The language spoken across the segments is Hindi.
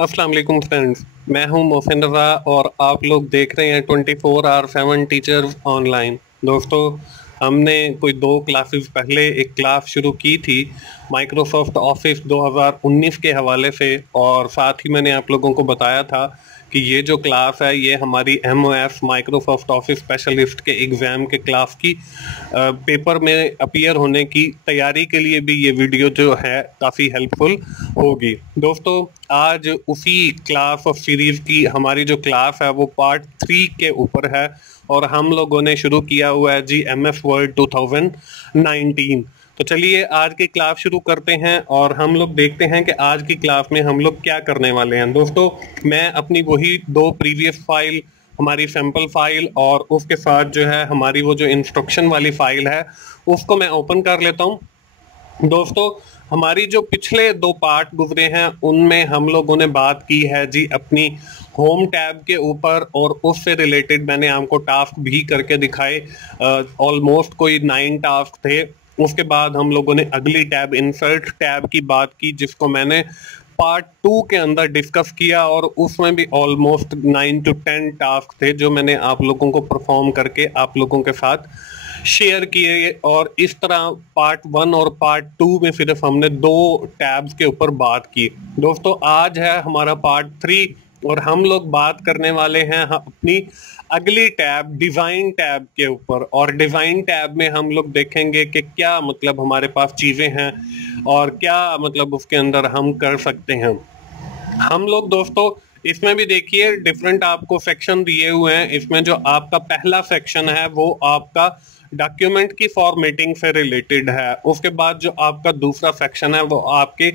अस्सलाम वालेकुम फ्रेंड्स। मैं हूं मोहसिन रज़ा और आप लोग देख रहे हैं 24/7 टीचर्स ऑनलाइन। दोस्तों, हमने कोई 2 क्लासेस पहले एक क्लास शुरू की थी माइक्रोसॉफ्ट ऑफिस 2019 के हवाले से, और साथ ही मैंने आप लोगों को बताया था कि ये जो क्लास है ये हमारी MOS माइक्रोसॉफ्ट ऑफिस स्पेशलिस्ट के एग्ज़ाम के क्लास की पेपर में अपीयर होने की तैयारी के लिए भी ये वीडियो जो है काफ़ी हेल्पफुल होगी। दोस्तों, आज उसी क्लास ऑफ सीरीज़ की हमारी जो क्लास है वो पार्ट 3 के ऊपर है और हम लोगों ने शुरू किया हुआ है जी MS वर्ड 2019। तो चलिए आज की क्लास शुरू करते हैं और हम लोग देखते हैं कि आज की क्लास में हम लोग क्या करने वाले हैं। दोस्तों, मैं अपनी वही 2 प्रीवियस फाइल, हमारी सैम्पल फाइल और उसके साथ जो है हमारी वो जो इंस्ट्रक्शन वाली फाइल है उसको मैं ओपन कर लेता हूं। दोस्तों, हमारी जो पिछले 2 पार्ट गुजरे हैं उनमें हम लोगों ने बात की है जी अपनी होम टैब के ऊपर, और उससे रिलेटेड मैंने आपको टास्क भी करके दिखाए। ऑलमोस्ट कोई 9 टास्क थे। उसके बाद हम लोगों ने अगली टैब इंसर्ट टैब की बात की, जिसको मैंने पार्ट 2 के अंदर डिस्कस किया, और उसमें भी ऑलमोस्ट 9 to 10 टास्क थे जो मैंने आप लोगों को परफॉर्म करके आप लोगों के साथ शेयर किए। और इस तरह पार्ट 1 और पार्ट 2 में सिर्फ हमने 2 टैब्स के ऊपर बात की। दोस्तों, आज है हमारा पार्ट 3 और हम लोग बात करने वाले हैं अपनी अगली टैब डिज़ाइन टैब के ऊपर। और डिज़ाइन टैब में हम लोग देखेंगे कि क्या मतलब हमारे पास चीज़ें हैं और क्या मतलब उसके अंदर हम कर सकते हैं। हम लोग दोस्तों इसमें भी देखिए डिफरेंट आपको सेक्शन दिए हुए हैं। इसमें जो आपका पहला सेक्शन है वो आपका डॉक्यूमेंट की फॉर्मेटिंग से रिलेटेड है। उसके बाद जो आपका दूसरा सेक्शन है वो आपके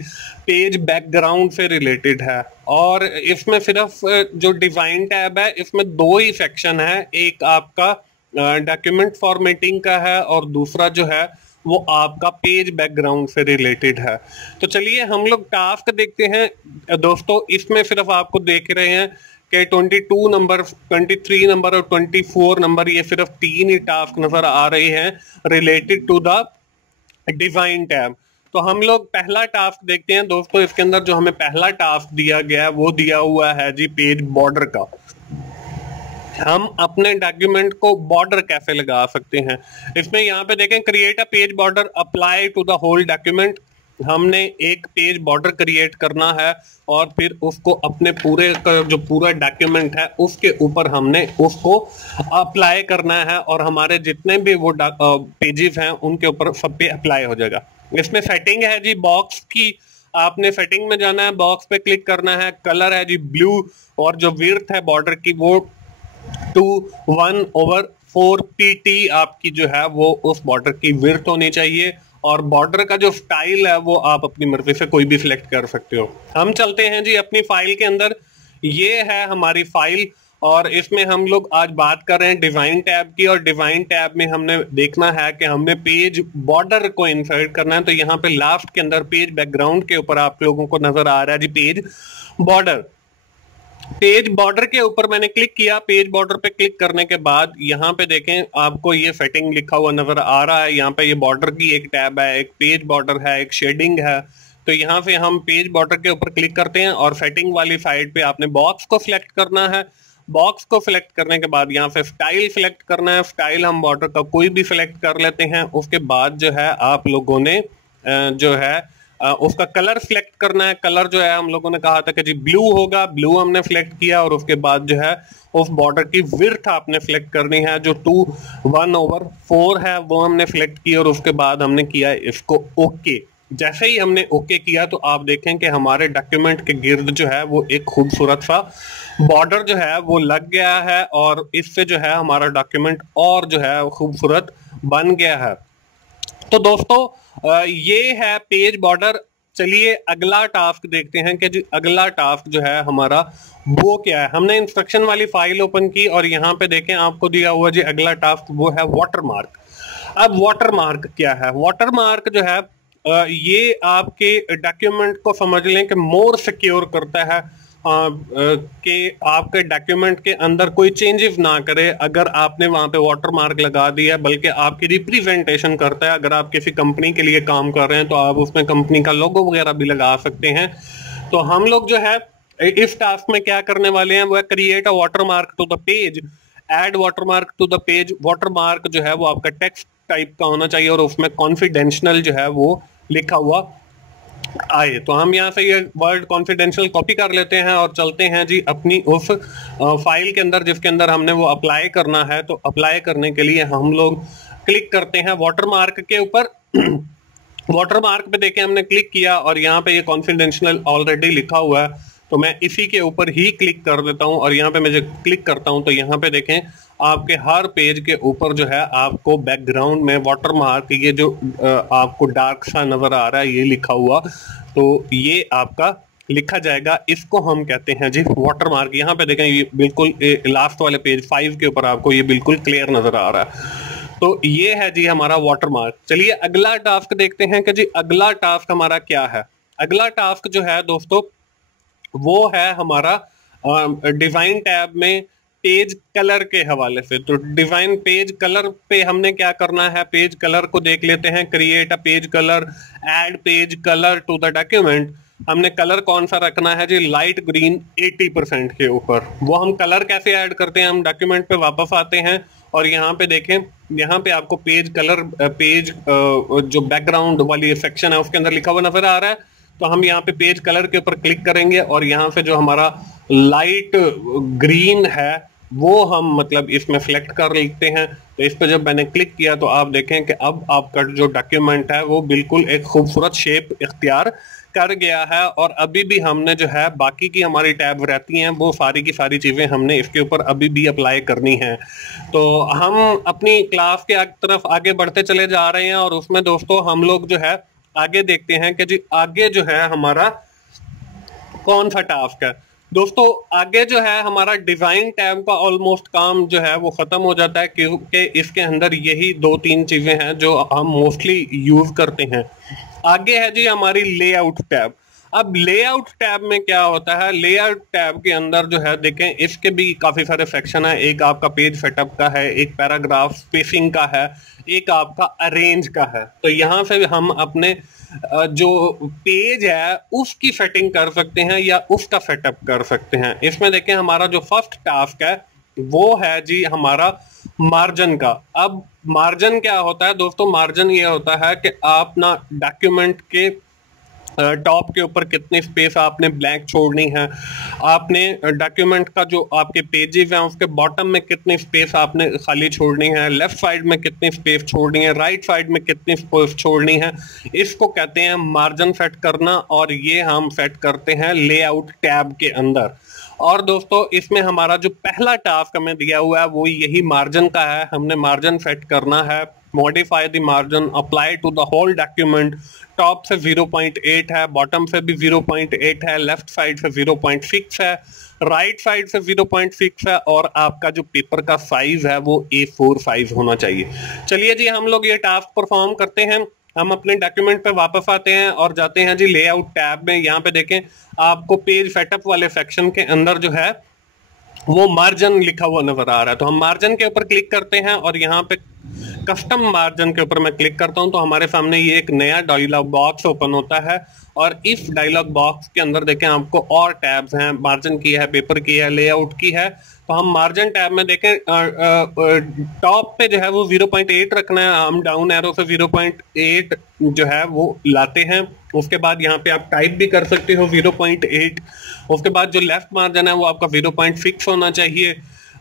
पेज बैकग्राउंड से रिलेटेड है। और इसमें सिर्फ जो डिज़ाइन टैब है इसमें 2 ही सेक्शन है, एक आपका डॉक्यूमेंट फॉर्मेटिंग का है और दूसरा जो है वो आपका पेज बैकग्राउंड से रिलेटेड है। तो चलिए हम लोग टास्क देखते हैं। दोस्तों, इसमें सिर्फ आपको देख रहे हैं कि 22 नंबर, 23 नंबर और 24 नंबर, ये सिर्फ 3 ही टास्क नजर आ रहे हैं related to the design tab. तो हम लोग पहला टास्क देखते हैं। दोस्तों, इसके अंदर जो हमें पहला टास्क दिया गया है वो दिया हुआ है जी पेज बॉर्डर का। हम अपने डॉक्यूमेंट को बॉर्डर कैसे लगा सकते हैं। इसमें यहाँ पे देखें create a page border apply to the whole document. हमने एक पेज बॉर्डर क्रिएट करना है और फिर उसको अपने पूरे जो पूरा डॉक्यूमेंट है उसके ऊपर हमने उसको अप्लाई करना है, और हमारे जितने भी वो पेजेस हैं उनके ऊपर सब पे अप्लाई हो जाएगा। इसमें सेटिंग है जी बॉक्स की, आपने सेटिंग में जाना है, बॉक्स पे क्लिक करना है, कलर है जी ब्लू, और जो विड्थ है बॉर्डर की वो 1/4 pt आपकी जो है वो उस बॉर्डर की विड्थ होनी चाहिए। और बॉर्डर का जो स्टाइल है वो आप अपनी मर्जी से कोई भी सिलेक्ट कर सकते हो। हम चलते हैं जी अपनी फाइल के अंदर। ये है हमारी फाइल और इसमें हम लोग आज बात कर रहे हैं डिजाइन टैब की, और डिजाइन टैब में हमने देखना है कि हमने पेज बॉर्डर को इंसर्ट करना है। तो यहाँ पे लास्ट के अंदर पेज बैकग्राउंड के ऊपर आप लोगों को नजर आ रहा है जी पेज बॉर्डर। पेज बॉर्डर के ऊपर मैंने क्लिक किया। पेज बॉर्डर पे क्लिक करने के बाद यहाँ पे देखें आपको ये सेटिंग लिखा हुआ नजर आ रहा है। यहाँ पे ये बॉर्डर की एक टैब है, एक पेज बॉर्डर है, एक शेडिंग है। तो यहाँ से हम पेज बॉर्डर के ऊपर क्लिक करते हैं और सेटिंग वाली साइड पे आपने बॉक्स को सिलेक्ट करना है। बॉक्स को सिलेक्ट करने के बाद यहाँ से स्टाइल सिलेक्ट करना है। स्टाइल हम बॉर्डर का कोई भी सिलेक्ट कर लेते हैं। उसके बाद जो है आप लोगों ने जो है उसका कलर सिलेक्ट करना है। कलर जो है हम लोगों ने कहा था कि जी ब्लू होगा, ब्लू हमने सिलेक्ट किया। और उसके बाद जो है उस बॉर्डर की विड्थ आपने सिलेक्ट करनी है, जो 1/4 है वो हमने सिलेक्ट की, और उसके बाद हमने किया इसको ओके। जैसे ही हमने ओके किया तो आप देखें कि हमारे डॉक्यूमेंट के गिर्द जो है वो एक खूबसूरत सा बॉर्डर जो है वो लग गया है, और इससे जो है हमारा डॉक्यूमेंट और जो है खूबसूरत बन गया है। तो दोस्तों, ये है पेज बॉर्डर। चलिए अगला टास्क देखते हैं कि अगला टास्क जो है हमारा वो क्या है। हमने इंस्ट्रक्शन वाली फाइल ओपन की और यहाँ पे देखें आपको दिया हुआ जी अगला टास्क वो है वाटरमार्क। अब वाटरमार्क क्या है? वाटरमार्क जो है ये आपके डॉक्यूमेंट को समझ लें कि मोर सिक्योर करता है कि आपके डॉक्यूमेंट के अंदर कोई चेंजेस ना करे अगर आपने वहां पे वाटरमार्क लगा दिया, बल्कि आपकी रिप्रेजेंटेशन करता है। अगर आप किसी कंपनी के लिए काम कर रहे हैं तो आप उसमें कंपनी का लोगो वगैरह भी लगा सकते हैं। तो हम लोग जो है इस टास्क में क्या करने वाले हैं वो है create a watermark to the page, add watermark to the page. Watermark जो है वो आपका टेक्स्ट टाइप का होना चाहिए और उसमें कॉन्फिडेंशियल जो है वो लिखा हुआ आए। तो हम यहाँ से ये वर्ड कॉन्फिडेंशियल कॉपी कर लेते हैं और चलते हैं जी अपनी उस फाइल के अंदर जिसके अंदर हमने वो अप्लाई करना है। तो अप्लाई करने के लिए हम लोग क्लिक करते हैं वाटरमार्क के ऊपर। वाटरमार्क पे देखें हमने क्लिक किया और यहाँ पे ये कॉन्फिडेंशियल ऑलरेडी लिखा हुआ है, तो मैं इसी के ऊपर ही क्लिक कर देता हूँ और यहाँ पे मैं जब क्लिक करता हूँ तो यहाँ पे देखें आपके हर पेज के ऊपर जो है आपको बैकग्राउंड में वाटरमार्क ये जो आपको डार्क सा नजर आ रहा है ये लिखा हुआ, तो ये आपका लिखा जाएगा। इसको हम कहते हैं जी वाटरमार्क। यहाँ पे देखें ये बिल्कुल लास्ट वाले पेज 5 के ऊपर आपको ये बिल्कुल क्लियर नजर आ रहा है। तो ये है जी हमारा वाटरमार्क। चलिए अगला टास्क देखते हैं कि जी अगला टास्क हमारा क्या है। अगला टास्क जो है दोस्तों वो है हमारा डिजाइन टैब में पेज कलर के हवाले से। तो डिजाइन पेज कलर पे हमने क्या करना है, पेज कलर को देख लेते हैं। Create a page colour, add page colour to the document. हमने कलर कौन सा रखना है जी, लाइट ग्रीन 80% के ऊपर। वो हम कलर कैसे ऐड करते हैं, हम डॉक्यूमेंट पे वापस आते हैं और यहाँ पे देखें, यहाँ पे आपको पेज कलर पेज जो बैकग्राउंड वाली सेक्शन है उसके अंदर लिखा हुआ नजर आ रहा है। तो हम यहाँ पे पेज कलर के ऊपर क्लिक करेंगे और यहाँ से जो हमारा लाइट ग्रीन है वो हम मतलब इसमें सिलेक्ट कर लेते हैं। तो इस पर जब मैंने क्लिक किया तो आप देखें कि अब आपका जो डॉक्यूमेंट है वो बिल्कुल एक खूबसूरत शेप इख्तियार कर गया है। और अभी भी हमने जो है बाकी की हमारी टैब रहती हैं वो सारी की सारी चीजें हमने इसके ऊपर अभी भी अप्लाई करनी है। तो हम अपनी क्लास के तरफ आगे बढ़ते चले जा रहे हैं और उसमें दोस्तों हम लोग जो है आगे देखते हैं कि जी आगे जो है हमारा कौन सा टास्क है। दोस्तों आगे जो है हमारा डिजाइन टैब का ऑलमोस्ट काम जो है वो खत्म हो जाता है क्योंकि इसके अंदर यही 2-3 चीजें हैं जो हम मोस्टली यूज करते हैं। आगे है जी हमारी लेआउट टैब। अब लेआउट टैब में क्या होता है, लेआउट टैब के अंदर जो है देखें इसके भी काफी सारे सेक्शन है। एक आपका पेज सेटअप का है, एक पैराग्राफ स्पेसिंग का है, एक आपका अरेंज का है। तो यहाँ से हम अपने जो पेज है उसकी सेटिंग कर सकते हैं या उसका सेटअप कर सकते हैं। इसमें देखें हमारा जो फर्स्ट टास्क है वो है जी हमारा मार्जिन का। अब मार्जिन क्या होता है दोस्तों, मार्जिन ये होता है कि आप ना डॉक्यूमेंट के टॉप के ऊपर कितनी स्पेस आपने ब्लैंक छोड़नी है, आपने डॉक्यूमेंट का जो आपके पेजेस हैं उसके बॉटम में कितनी स्पेस आपने खाली छोड़नी है, लेफ्ट साइड में कितनी स्पेस छोड़नी है, राइट साइड में कितनी स्पेस छोड़नी है। इसको कहते हैं मार्जिन सेट करना और ये हम सेट करते हैं लेआउट टैब के अंदर। और दोस्तों इसमें हमारा जो पहला टास्क हमें दिया हुआ है वो यही मार्जिन का है। हमने मार्जिन सेट करना है, modify the margin, apply to the whole document. Top से 0.8 है, बॉटम से भी 0.8 है, लेफ्ट साइड से 0.6 है, राइट साइड से 0.6 है और आपका जो पेपर का साइज है वो A4 साइज होना चाहिए। चलिए जी हम लोग ये टास्क परफॉर्म करते हैं। हम अपने डॉक्यूमेंट पे वापस आते हैं और जाते हैं जी लेआउट टैब में। यहाँ पे देखें आपको पेज सेटअप वाले सेक्शन के अंदर जो है वो मार्जिन लिखा हुआ नजर आ रहा है। तो हम मार्जिन के ऊपर क्लिक करते हैं और यहाँ पे कस्टम मार्जिन के ऊपर मैं क्लिक करता हूं तो हमारे सामने ये एक नया डायलॉग बॉक्स ओपन होता है और इस डायलॉग बॉक्स के अंदर देखें आपको और टैब्स हैं, मार्जिन की है, पेपर की है, लेआउट की है। तो हम मार्जिन टैब में देखें टॉप पे जो है वो 0.8 रखना है, हम डाउन एरो से 0.8 जो है वो लाते हैं। उसके बाद यहाँ पे आप टाइप भी कर सकते हो 0.8। उसके बाद जो लेफ्ट मार्जिन है वो आपका 0.6 होना चाहिए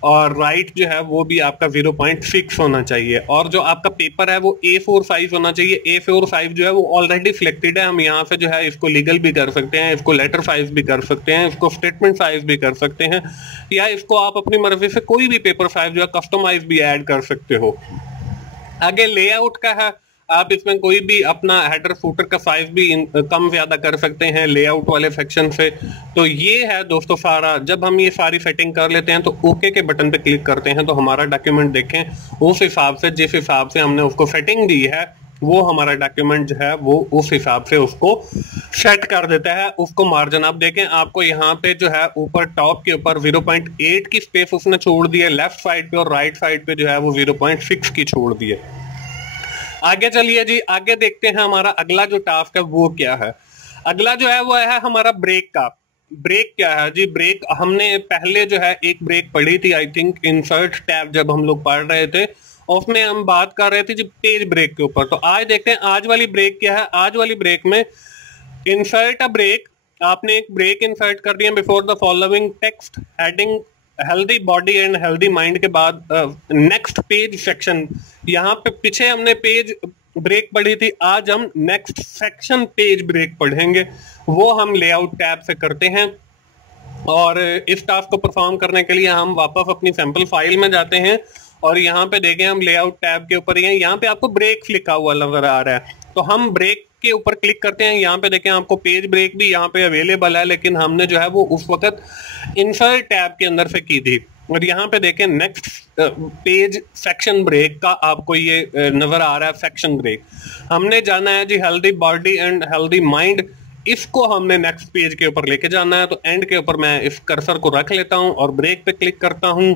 और राइट जो है वो भी आपका 0.6 होना चाहिए और जो आपका पेपर है वो A4 साइज होना चाहिए। A4 साइज जो है वो ऑलरेडी सिलेक्टेड है। हम यहाँ से जो है इसको लीगल भी कर सकते हैं, इसको लेटर साइज भी कर सकते हैं, इसको स्टेटमेंट साइज भी कर सकते हैं या इसको आप अपनी मर्जी से कोई भी पेपर साइज जो है कस्टमाइज भी ऐड कर सकते हो। आगे लेआउट का है, आप इसमें कोई भी अपना हेडर फुटर का साइज भी कम ज्यादा कर सकते हैं लेआउट वाले सेक्शन से। तो ये है दोस्तों सारा। जब हम ये सारी सेटिंग कर लेते हैं तो ओके के बटन पे क्लिक करते हैं तो हमारा डॉक्यूमेंट देखें उस हिसाब से जिस हिसाब से हमने उसको सेटिंग दी है वो हमारा डॉक्यूमेंट जो है वो उस हिसाब से उसको सेट कर देता है। उसको मार्जिन आप देखें आपको यहाँ पे जो है ऊपर टॉप के ऊपर 0.8 की स्पेस उसने छोड़ दी है, लेफ्ट साइड पे और राइट साइड पे जो है वो 0.6 की छोड़ दी है। आगे चलिए जी आगे देखते हैं हमारा अगला जो टास्क है वो क्या है। अगला जो है वो है हमारा ब्रेक का। ब्रेक क्या है जी? ब्रेक हमने पहले जो है एक ब्रेक पढ़ी थी, आई थिंक इंसर्ट टैब जब हम लोग पढ़ रहे थे, उसमें हम बात कर रहे थे जी पेज ब्रेक के ऊपर। तो आज देखते हैं आज वाली ब्रेक क्या है। आज वाली ब्रेक में इंसर्ट अ ब्रेक, आपने एक ब्रेक इंसर्ट कर दिया before the following text heading healthy body and healthy mind के बाद नेक्स्ट पेज सेक्शन। यहाँ पे पीछे हमने पेज ब्रेक पढ़ी थी, आज हम नेक्स्ट सेक्शन पेज ब्रेक पढ़ेंगे, वो हम लेआउट टैब से करते हैं। और इस टास्क को परफॉर्म करने के लिए हम वापस अपनी सैंपल फाइल में जाते हैं और यहाँ पे देखें हम लेआउट टैब के ऊपर ही हैं, यहाँ पे आपको ब्रेक लिखा हुआ नजर आ रहा है, तो हम ब्रेक के ऊपर क्लिक करते हैं। यहाँ पे देखें आपको पेज ब्रेक भी यहाँ पे अवेलेबल है, लेकिन हमने जो है वो उस वक्त इंसर्ट टैब के अंदर से की थी। और यहाँ पे देखें नेक्स्ट पेज सेक्शन ब्रेक का आपको ये नजर आ रहा है सेक्शन ब्रेक। हमने जाना है जी healthy body and healthy mind, इसको हमने नेक्स्ट पेज के ऊपर लेके जाना है। तो एंड के ऊपर मैं इस कर्सर को रख लेता हूं और ब्रेक पे क्लिक करता हूं।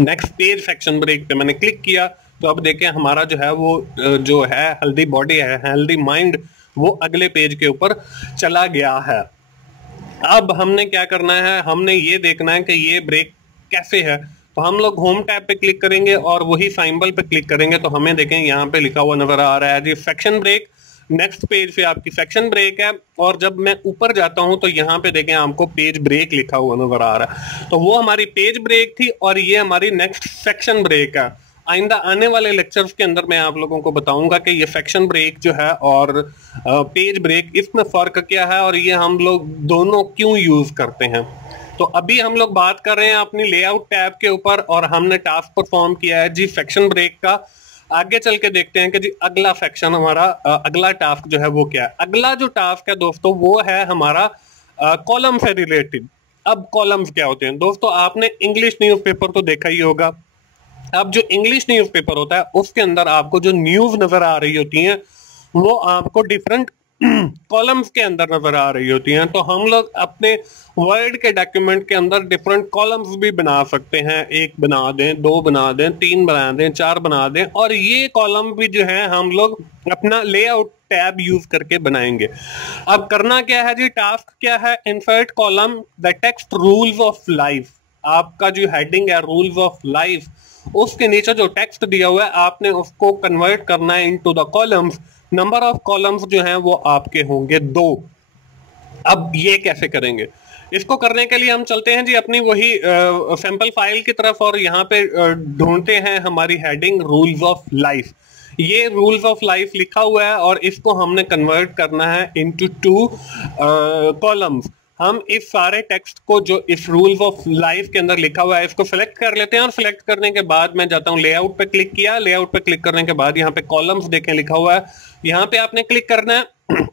नेक्स्ट पेज सेक्शन ब्रेक पे मैंने क्लिक किया, तो अब देखें हमारा जो है वो जो है हेल्दी बॉडी है, हेल्दी माइंड, वो अगले पेज के ऊपर चला गया है। अब हमने क्या करना है, हमने ये देखना है कि ये ब्रेक कैसे है। तो हम लोग होम टैब पे क्लिक करेंगे और वही सिंबल पे क्लिक करेंगे, तो हमें देखें यहाँ पे लिखा हुआ नजर आ रहा है जी सेक्शन ब्रेक। नेक्स्ट पेज पे आपकी सेक्शन ब्रेक है, और जब मैं ऊपर जाता हूं तो यहाँ पे देखें आपको पेज ब्रेक लिखा हुआ नजर आ रहा है। तो वो हमारी पेज ब्रेक थी और ये हमारी नेक्स्ट सेक्शन ब्रेक है। आइंदा आने वाले लेक्चर्स के अंदर मैं आप लोगों को बताऊंगा कि ये सेक्शन ब्रेक जो है और पेज ब्रेक, इसमें फर्क क्या है और ये हम लोग दोनों क्यों यूज करते हैं। तो अभी हम लोग बात कर रहे हैं अपनी लेआउट टैब के ऊपर और हमने टास्क परफॉर्म किया है जी सेक्शन ब्रेक का। आगे चल के देखते हैं कि जी अगला सेक्शन हमारा अगला टास्क जो है वो क्या है। अगला जो टास्क है दोस्तों वो है हमारा कॉलम से रिलेटेड। अब कॉलम्स क्या होते हैं दोस्तों, आपने इंग्लिश न्यूज़पेपर तो देखा ही होगा। अब जो इंग्लिश न्यूज़पेपर होता है उसके अंदर आपको जो न्यूज नजर आ रही होती हैं वो आपको डिफरेंट कॉलम्स के अंदर नजर आ रही होती हैं। तो हम लोग अपने वर्ड के डॉक्यूमेंट के अंदर डिफरेंट कॉलम्स भी बना सकते हैं, एक बना दें, दो बना दें, तीन बना दें, चार बना दें, और ये कॉलम भी जो है हम लोग अपना लेआउट टैब यूज करके बनाएंगे। अब करना क्या है जी, टास्क क्या है, insert column the text rules of life. आपका जो हेडिंग है रूल्स ऑफ लाइफ, उसके नीचे जो टेक्स्ट दिया हुआ है आपने उसको कन्वर्ट करना है into the columns. Number of columns जो हैं वो आपके होंगे 2। अब ये कैसे करेंगे, इसको करने के लिए हम चलते हैं जी अपनी वही सैंपल फाइल की तरफ और यहाँ पे ढूंढते हैं हमारी हेडिंग रूल्स ऑफ लाइफ। ये रूल्स ऑफ लाइफ लिखा हुआ है और इसको हमने कन्वर्ट करना है इनटू 2 कॉलम्स। हम इस सारे टेक्स्ट को जो इस रूल्स ऑफ लाइफ के अंदर लिखा हुआ है इसको सिलेक्ट कर लेते हैं और सिलेक्ट करने के बाद मैं जाता हूं लेआउट पे क्लिक किया। लेआउट पे क्लिक करने के बाद यहाँ पे कॉलम्स देखें लिखा हुआ है, यहाँ पे आपने क्लिक करना है।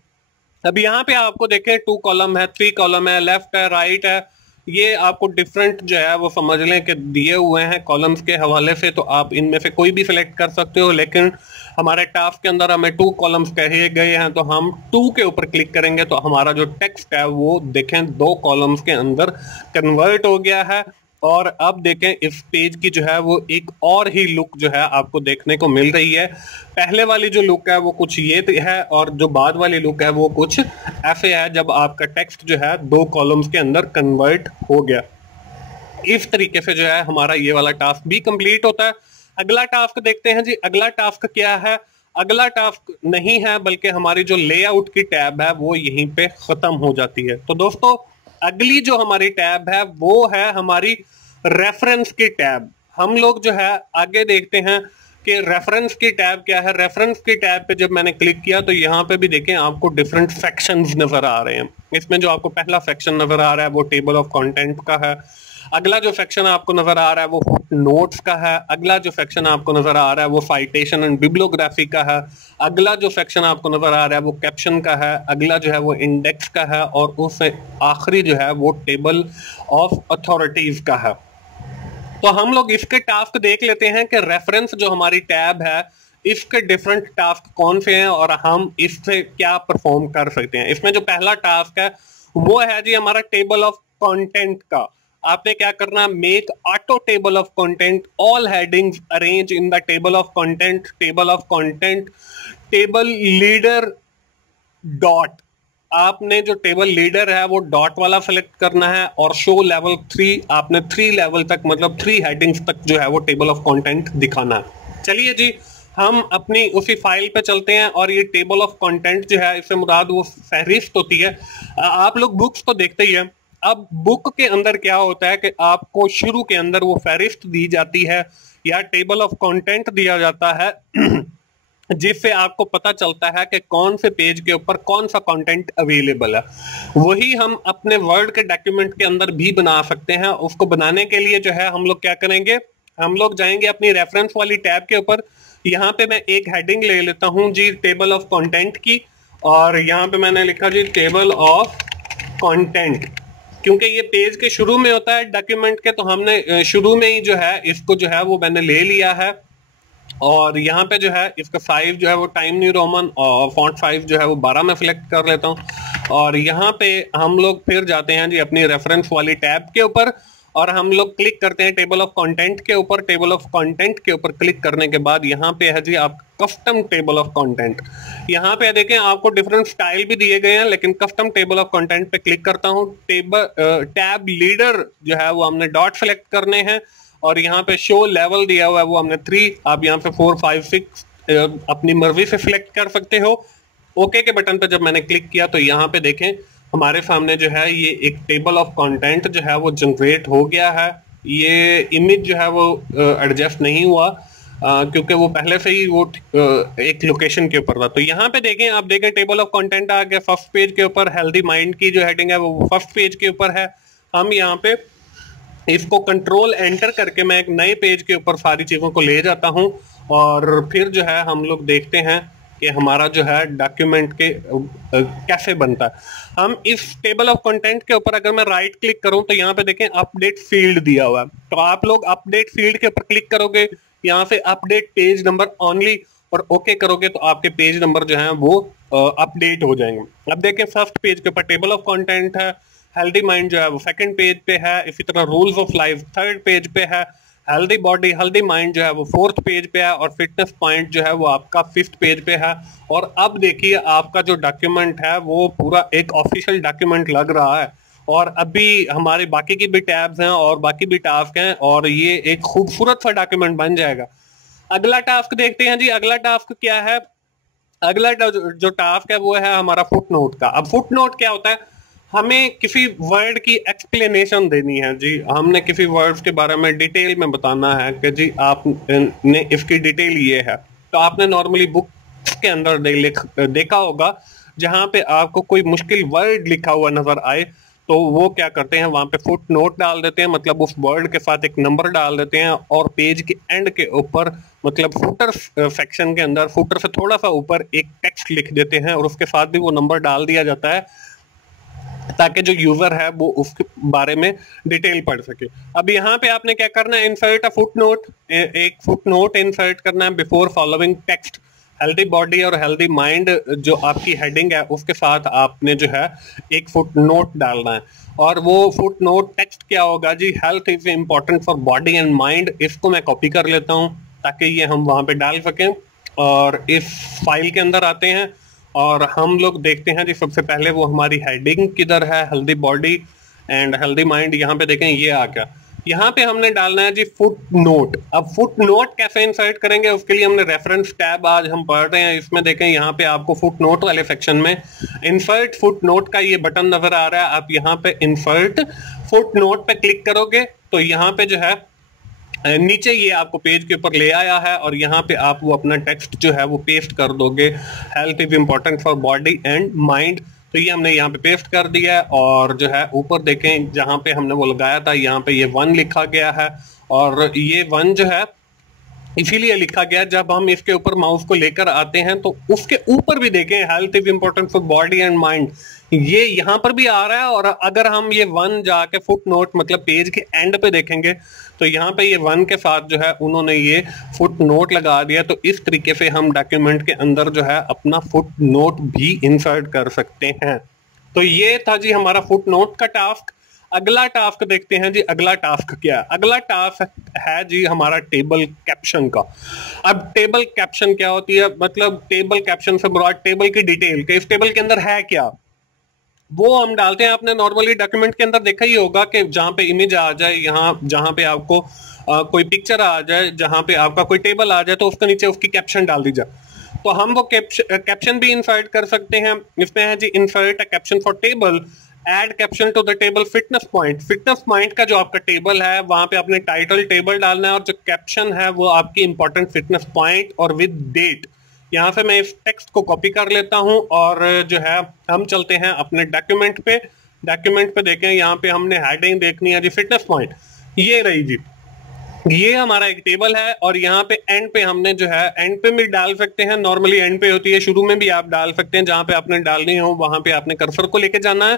अब यहाँ पे आपको देखें 2 कॉलम है, 3 कॉलम है, लेफ्ट है, राइट है, ये आपको डिफरेंट जो है वो समझ लें कि दिए हुए हैं कॉलम्स के हवाले से। तो आप इनमें से कोई भी सिलेक्ट कर सकते हो, लेकिन हमारे टास्क के अंदर हमें 2 कॉलम्स कहे गए हैं, तो हम 2 के ऊपर क्लिक करेंगे तो हमारा जो टेक्स्ट है वो देखें 2 कॉलम्स के अंदर कन्वर्ट हो गया है। और अब देखें इस पेज की जो है वो एक और ही लुक जो है आपको देखने को मिल रही है। पहले वाली जो लुक है वो कुछ ये है और जो बाद वाली लुक है वो कुछ ऐसे है जब आपका टेक्स्ट जो है 2 कॉलम्स के अंदर कन्वर्ट हो गया। इस तरीके से जो है हमारा ये वाला टास्क भी कंप्लीट होता है। अगला टास्क देखते हैं जी, अगला टास्क क्या है। अगला टास्क नहीं है बल्कि हमारी जो लेआउट की टैब है वो यहीं पे खत्म हो जाती है। तो दोस्तों अगली जो हमारी टैब है वो है हमारी रेफरेंस की टैब। हम लोग जो है आगे देखते हैं कि रेफरेंस की टैब क्या है। रेफरेंस की टैब पे जब मैंने क्लिक किया तो यहाँ पे भी देखें आपको डिफरेंट सेक्शंस नजर आ रहे हैं। इसमें जो आपको पहला सेक्शन नजर आ रहा है वो टेबल ऑफ कंटेंट का है। अगला जो सेक्शन आपको नजर आ रहा है वो नोट्स का है। अगला जो सेक्शन आपको नजर आ रहा है वो साइटेशन एंड बिब्लियोग्राफी का है। अगला जो सेक्शन आपको नजर आ रहा है वो कैप्शन का है। अगला जो है वो इंडेक्स का है और उससे आखिरी जो है वो टेबल ऑफ अथॉरिटीज का है। तो हम लोग इसके टास्क देख लेते हैं कि रेफरेंस जो हमारी टैब है इसके डिफरेंट टास्क कौन से हैं और हम इससे क्या परफॉर्म कर सकते हैं। इसमें जो पहला टास्क है वो है जी हमारा टेबल ऑफ कंटेंट का। आपने क्या करना, make auto table of content, all headings arrange in the table of content, table of content, table leader dot. आपने जो टेबल लीडर है वो डॉट वाला सेलेक्ट करना है, और शो लेवल 3 आपने 3 लेवल तक मतलब 3 हेडिंग्स तक जो है वो टेबल ऑफ कंटेंट दिखाना है। चलिए जी, हम अपनी उसी फाइल पे चलते हैं, और ये टेबल ऑफ कंटेंट जो है इससे मुराद वो फहरिस्त होती है। आप लोग बुक्स तो देखते ही है। अब बुक के अंदर क्या होता है कि आपको शुरू के अंदर वो फहरिस्त दी जाती है या टेबल ऑफ कंटेंट दिया जाता है जिससे आपको पता चलता है कि कौन से पेज के ऊपर कौन सा कंटेंट अवेलेबल है। वही हम अपने वर्ड के डॉक्यूमेंट के अंदर भी बना सकते हैं। उसको बनाने के लिए जो है हम लोग क्या करेंगे, हम लोग जाएंगे अपनी रेफरेंस वाली टैब के ऊपर। यहाँ पे मैं एक हेडिंग ले लेता हूँ जी टेबल ऑफ कंटेंट की, और यहाँ पे मैंने लिखा जी टेबल ऑफ कंटेंट। क्योंकि ये पेज के शुरू में होता है डॉक्यूमेंट के, तो हमने शुरू में ही जो है इसको जो है वो मैंने ले लिया है। और यहाँ पे जो है इसका साइज जो है वो टाइम न्यू रोमन और फॉन्ट साइज जो है वो 12 में सिलेक्ट कर लेता हूँ। और यहाँ पे हम लोग फिर जाते हैं जी अपनी रेफरेंस वाली टैब के ऊपर, और हम लोग क्लिक करते हैं टेबल ऑफ कंटेंट के ऊपर। टेबल ऑफ कंटेंट के ऊपर क्लिक करने के बाद यहाँ पे है जी आप कस्टम टेबल ऑफ कंटेंट। यहाँ पे देखें आपको डिफरेंट स्टाइल भी दिए गए हैं, लेकिन कस्टम टेबल ऑफ कंटेंट पे क्लिक करता हूँ। टैब लीडर जो है वो हमने डॉट सेलेक्ट करने हैं, और यहाँ पे शो लेवल दिया हुआ है वो हमने 3। आप यहाँ पे 4, 5, 6 अपनी मर्जी से सिलेक्ट कर सकते हो। ओके के बटन पे जब मैंने क्लिक किया तो यहाँ पे देखें हमारे सामने जो है ये एक टेबल ऑफ कंटेंट जो है वो जनरेट हो गया है। ये इमेज जो है वो एडजस्ट नहीं हुआ क्योंकि वो पहले से ही वो एक लोकेशन के ऊपर था। तो यहाँ पे देखें, आप देखें टेबल ऑफ कंटेंट आ गया फर्स्ट पेज के ऊपर। हेल्दी माइंड की जो हेडिंग है वो फर्स्ट पेज के ऊपर है। हम यहाँ पे इसको कंट्रोल एंटर करके मैं एक नए पेज के ऊपर सारी चीजों को ले जाता हूं, और फिर जो है हम लोग देखते हैं कि हमारा जो है डॉक्यूमेंट के कैसे बनता है। हम इस टेबल ऑफ कंटेंट के ऊपर अगर मैं राइट क्लिक करूं तो यहाँ पे देखें अपडेट फील्ड दिया हुआ है। तो आप लोग अपडेट फील्ड के ऊपर क्लिक करोगे, यहाँ से अपडेट पेज नंबर ओनली, और ओके करोगे तो आपके पेज नंबर जो है वो अपडेट हो जाएंगे। अब देखें फर्स्ट पेज के ऊपर टेबल ऑफ कंटेंट है, हेल्दी माइंड जो है वो सेकंड पेज पे है, इसी तरह rules of life third page पे है, हेल्दी बॉडी हेल्दी माइंड जो है वो फोर्थ पेज पे है, और फिटनेस पॉइंट जो है वो आपका फिफ्थ पेज पे है। और अब देखिए आपका जो डॉक्यूमेंट है वो पूरा एक ऑफिशियल डॉक्यूमेंट लग रहा है, और अभी हमारे बाकी की भी टैब्स हैं और बाकी भी टास्क हैं, और ये एक खूबसूरत सा डॉक्यूमेंट बन जाएगा। अगला टास्क देखते हैं जी। अगला टास्क क्या है? अगला जो टास्क है वो है हमारा फुट नोट का। अब फुट नोट क्या होता है? हमें किसी वर्ड की एक्सप्लेनेशन देनी है जी। हमने किसी वर्ड के बारे में डिटेल में बताना है कि जी आपने इसकी डिटेल ये है। तो आपने नॉर्मली बुक के अंदर देखा होगा जहां पे आपको कोई मुश्किल वर्ड लिखा हुआ नजर आए तो वो क्या करते हैं, वहां पे फुट नोट डाल देते हैं, मतलब उस वर्ड के साथ एक नंबर डाल देते हैं, और पेज के एंड के ऊपर मतलब फुटर सेक्शन के अंदर फुटर से थोड़ा सा ऊपर एक टेक्स्ट लिख देते हैं, और उसके साथ भी वो नंबर डाल दिया जाता है ताकि जो यूजर है वो उसके बारे में डिटेल पढ़ सके। अब यहाँ पे आपने क्या करना है, इंसर्ट अ फुट नोट, एक फुट नोट इंसर्ट करना है before following text. Healthy body और हेल्दी माइंड जो आपकी हेडिंग है उसके साथ आपने जो है एक फुट नोट डालना है, और वो फुट नोट टेक्स्ट क्या होगा जी, health is important for body and mind. इसको मैं कॉपी कर लेता हूँ ताकि ये हम वहां पे डाल सकें। और इस फाइल के अंदर आते हैं और हम लोग देखते हैं जी सबसे पहले वो हमारी हेडिंग किधर है, healthy body and healthy mind. यहाँ पे देखें ये आ गया। यहाँ पे हमने डालना है जी फुट नोट। अब फुट नोट कैसे इंसर्ट करेंगे उसके लिए हमने रेफरेंस टैब आज हम पढ़ रहे हैं, इसमें देखें यहाँ पे आपको फुट नोट वाले सेक्शन में इंसर्ट फुट नोट का ये बटन नजर आ रहा है। आप यहाँ पे इंसर्ट फुट नोट पे क्लिक करोगे तो यहाँ पे जो है नीचे ये आपको पेज के ऊपर ले आया है, और यहाँ पे आप वो अपना टेक्स्ट जो है वो पेस्ट कर दोगे, health is important for body and mind. तो ये हमने यहाँ पे पेस्ट कर दिया है, और जो है ऊपर देखें जहाँ पे हमने वो लगाया था यहाँ पे ये 1 लिखा गया है, और ये 1 जो है इसीलिए लिखा गया जब हम इसके ऊपर माउस को लेकर आते हैं तो उसके ऊपर भी देखें health is important for body and mind, ये यहाँ पर भी आ रहा है। और अगर हम ये 1 जाके फुट नोट मतलब पेज के एंड पे देखेंगे तो यहाँ पे ये 1 के साथ जो है उन्होंने ये फुट नोट लगा दिया। तो इस तरीके से हम डॉक्यूमेंट के अंदर जो है अपना फुट नोट भी इंसर्ट कर सकते हैं। तो ये था जी हमारा फुट नोट का टास्क। अगला टास्क देखते हैं जी। अगला टास्क क्या है? अगला टास्क है जी हमारा टेबल कैप्शन का। अब टेबल कैप्शन क्या होती है, मतलब टेबल कैप्शन से मुराद टेबल की डिटेल के इस टेबल के अंदर है क्या। वो हम डालते हैं। आपने नॉर्मली डॉक्यूमेंट के अंदर देखा ही होगा कि जहाँ पे इमेज आ जाए, यहाँ जहाँ पे आपको कोई पिक्चर आ जाए, जहाँ पे आपका कोई टेबल आ जाए, तो उसके नीचे उसकी कैप्शन डाल दी जाए। तो हम वो कैप्शन भी इंसर्ट कर सकते हैं। इसमें है जी insert a caption for table, add caption to the table fitness point. Fitness point का जो आपका टेबल है वहां पे आपने टाइटल टेबल डालना है, और जो कैप्शन है वो आपकी इंपॉर्टेंट फिटनेस पॉइंट और विद डेट। यहाँ से मैं इस टेक्स्ट को कॉपी कर लेता हूँ और जो है हम चलते हैं अपने डॉक्यूमेंट पे। डॉक्यूमेंट पे देखें, यहाँ पे हमने हेडिंग देखनी है जी फिटनेस पॉइंट, ये रही जी। ये हमारा एक टेबल है और यहाँ पे एंड पे हमने जो है, एंड पे भी डाल सकते हैं, नॉर्मली एंड पे होती है, शुरू में भी आप डाल सकते हैं। जहां पे आपने डालनी हो वहां पे आपने कर्सर को लेके जाना है।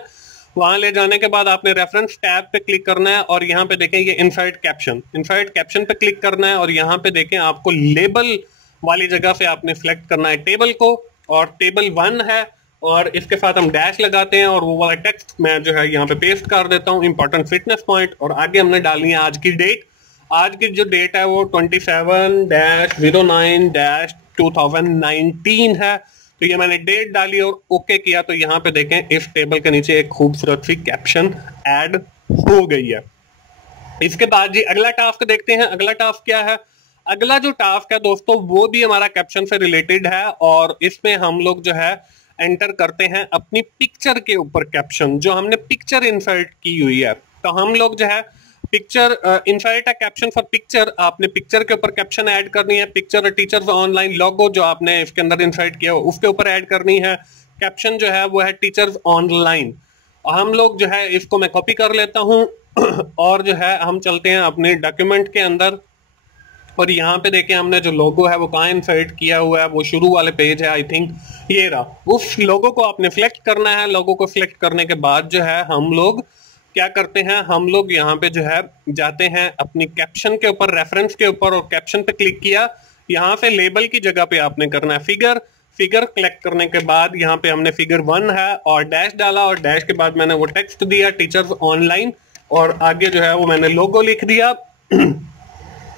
वहां ले जाने के बाद आपने रेफरेंस टैब पे क्लिक करना है और यहाँ पे देखें ये इनसाइड कैप्शन, इनसाइड कैप्शन पे क्लिक करना है और यहाँ पे देखें आपको लेबल वाली जगह से आपने सिलेक्ट करना है टेबल को, और टेबल 1 है और इसके साथ हम डैश लगाते हैं और वो वाला टेक्स्ट मैं जो है यहाँ पे पेस्ट कर देता हूँ, इंपॉर्टेंट फिटनेस पॉइंट। और आगे हमने डालनी है आज की डेट। आज की जो डेट है वो 27-09-2019 है। तो ये मैंने डेट डाली और ओके किया, तो यहाँ पे देखें इस टेबल के नीचे एक खूबसूरत सी कैप्शन ऐड हो गई है। इसके बाद जी अगला टास्क देखते हैं। अगला टास्क क्या है? अगला जो टास्क है दोस्तों वो भी हमारा कैप्शन से रिलेटेड है, और इसमें हम लोग जो है एंटर करते हैं अपनी पिक्चर के ऊपर कैप्शन, जो हमने पिक्चर इंसर्ट की हुई है। तो हम लोग जो है picture insert a caption for picture, आपने पिक्चर के ऊपर कैप्शन ऐड करनी है। पिक्चर टीचर्स ऑनलाइन लोगो जो आपने इसके अंदर इंसर्ट किया उसके ऊपर ऐड करनी है। कैप्शन जो है वो है टीचर्स ऑनलाइन। हम लोग जो है इसको मैं कॉपी कर लेता हूं और जो है हम चलते हैं अपने डॉक्यूमेंट के अंदर, और यहाँ पे देखें हमने जो लोगो है वो कहाँ इंसर्ट किया हुआ है, वो शुरू वाले पेज है, आई थिंक ये रहा। उस लोगो को आपने सिलेक्ट करना है। लोगो को सिलेक्ट करने के बाद जो है हम लोग क्या करते हैं, हम लोग यहाँ पे जो है जाते हैं अपनी कैप्शन के ऊपर, रेफरेंस के ऊपर, और कैप्शन पे क्लिक किया। यहाँ से लेबल की जगह पे आपने करना है फिगर। फिगर क्लिक करने के बाद यहाँ पे हमने फिगर 1 है और डैश डाला, और डैश के बाद मैंने वो टेक्स्ट दिया टीचर्स ऑनलाइन, और आगे जो है वो मैंने लोगो लिख दिया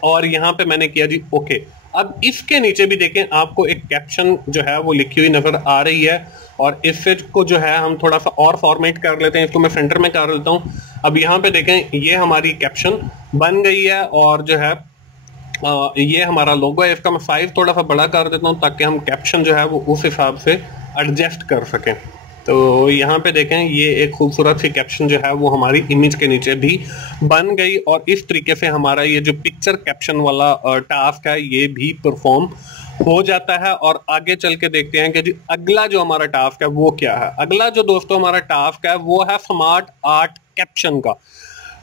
और यहाँ पे मैंने किया जी ओके। अब इसके नीचे भी देखें आपको एक कैप्शन जो है वो लिखी हुई नजर आ रही है, और इससे को जो है हम थोड़ा सा और फॉर्मेट कर लेते हैं। इसको मैं सेंटर में कर लेता हूँ। अब यहाँ पे देखें ये हमारी कैप्शन बन गई है, और जो है ये हमारा लोगो है। इसका मैं साइज थोड़ा सा बड़ा कर देता हूँ ताकि हम कैप्शन जो है वो उस हिसाब से एडजस्ट कर सकें। तो यहाँ पे देखें ये एक खूबसूरत सी कैप्शन जो है वो हमारी इमेज के नीचे भी बन गई, और इस तरीके से हमारा ये जो पिक्चर कैप्शन वाला टास्क है ये भी परफॉर्म हो जाता है। और आगे चल के देखते हैं कि जी अगला जो हमारा टास्क है वो क्या है। अगला जो दोस्तों हमारा टास्क है वो है स्मार्ट आर्ट कैप्शन का।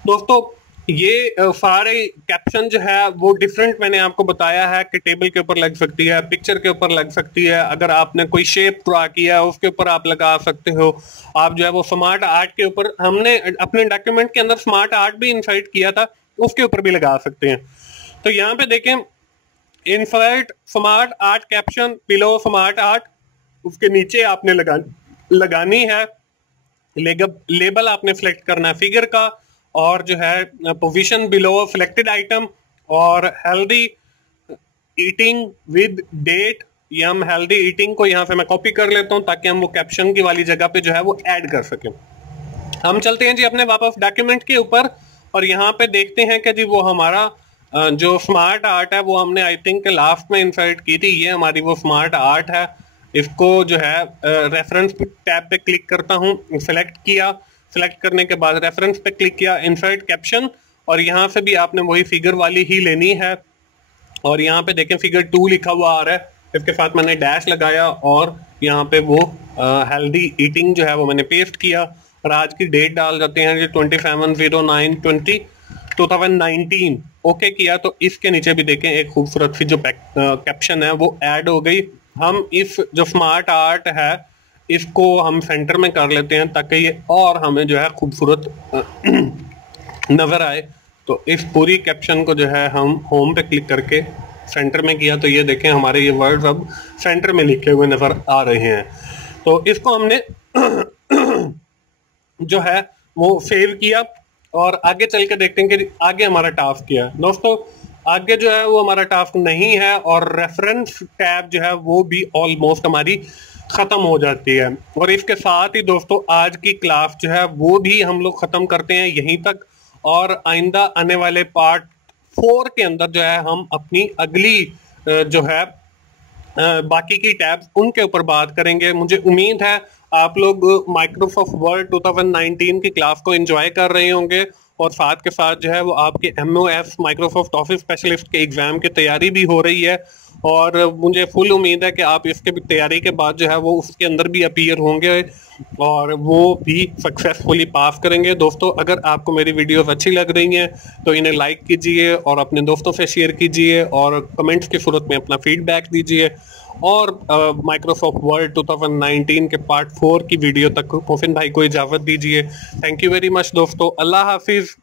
दोस्तों ये सारे कैप्शन जो है वो डिफरेंट मैंने आपको बताया है कि टेबल के ऊपर लग सकती है, पिक्चर के ऊपर लग सकती है, अगर आपने कोई शेप ड्रा किया है उसके ऊपर आप लगा सकते हो। आप जो है वो स्मार्ट आर्ट के ऊपर, हमने अपने डॉक्यूमेंट के अंदर स्मार्ट आर्ट भी इंसर्ट किया था, उसके ऊपर भी लगा सकते हैं। तो यहाँ पे देखें insert smart art caption below smart art, उसके नीचे आपने लगानी है लेबल आपने सेलेक्ट करना है फिगर का, और जो है पोजीशन बिलो सिलेक्टेड आइटम, और हेल्दी ईटिंग विद डेट। ये हम हेल्दी ईटिंग को यहाँ से मैं कॉपी कर लेता हूँ ताकि हम वो कैप्शन की वाली जगह पे जो है वो ऐड कर सकें। हम चलते हैं जी अपने वापस डॉक्यूमेंट के ऊपर, और यहाँ पे देखते हैं कि जी वो हमारा जो स्मार्ट आर्ट है वो हमने आई थिंक लास्ट में इंसर्ट की थी। ये हमारी वो स्मार्ट आर्ट है। इसको जो है रेफरेंस टैब पे क्लिक करता हूँ, सेलेक्ट किया, सेलेक्ट करने के बाद रेफरेंस पे क्लिक किया, इंसर्ट कैप्शन, और यहाँ से भी आपने वही फिगर वाली ही लेनी है। और यहाँ पे देखें फिगर 2 लिखा हुआ आ रहा है, इसके साथ मैंने डैश लगाया और यहाँ पे वो हेल्दी ईटिंग जो है वो मैंने पेस्ट किया, और आज की डेट डाल जाते हैं जी 27/09/2019। ओके किया, तो इसके नीचे भी देखें एक खूबसूरत सी जो कैप्शन है वो ऐड हो गई। हम इस जो स्मार्ट आर्ट है इसको हम सेंटर में कर लेते हैं ताकि ये और हमें जो है खूबसूरत नजर आए। तो इस पूरी कैप्शन को जो है हम होम पे क्लिक करके सेंटर में किया, तो ये देखें हमारे ये वर्ड्स अब सेंटर में लिखे हुए नजर आ रहे हैं। तो इसको हमने जो है वो सेव किया, और आगे चल के देखते हैं कि आगे हमारा टास्क क्या है। दोस्तों आगे जो है वो हमारा टास्क नहीं है, और रेफरेंस टैब जो है वो भी ऑलमोस्ट हमारी ख़त्म हो जाती है। और इसके साथ ही दोस्तों आज की क्लास जो है वो भी हम लोग ख़त्म करते हैं यहीं तक, और आइंदा आने वाले पार्ट 4 के अंदर जो है हम अपनी अगली जो है बाकी की टैब्स उनके ऊपर बात करेंगे। मुझे उम्मीद है आप लोग माइक्रोसॉफ्ट वर्ड 2019 की क्लास को एंजॉय कर रहे होंगे, और साथ के साथ जो है वो आपके MOS माइक्रोसॉफ्ट ऑफिस स्पेशलिस्ट के एग्जाम की तैयारी भी हो रही है, और मुझे फुल उम्मीद है कि आप इसके तैयारी के बाद जो है वो उसके अंदर भी अपीयर होंगे और वो भी सक्सेसफुली पास करेंगे। दोस्तों अगर आपको मेरी वीडियोस अच्छी लग रही हैं तो इन्हें लाइक कीजिए और अपने दोस्तों से शेयर कीजिए, और कमेंट्स की सूरत में अपना फीडबैक दीजिए, और माइक्रोसॉफ्ट वर्ड 2019 के पार्ट 4 की वीडियो तक मोहसिन भाई को इजाज़त दीजिए। थैंक यू वेरी मच दोस्तों, अल्लाह हाफिज़।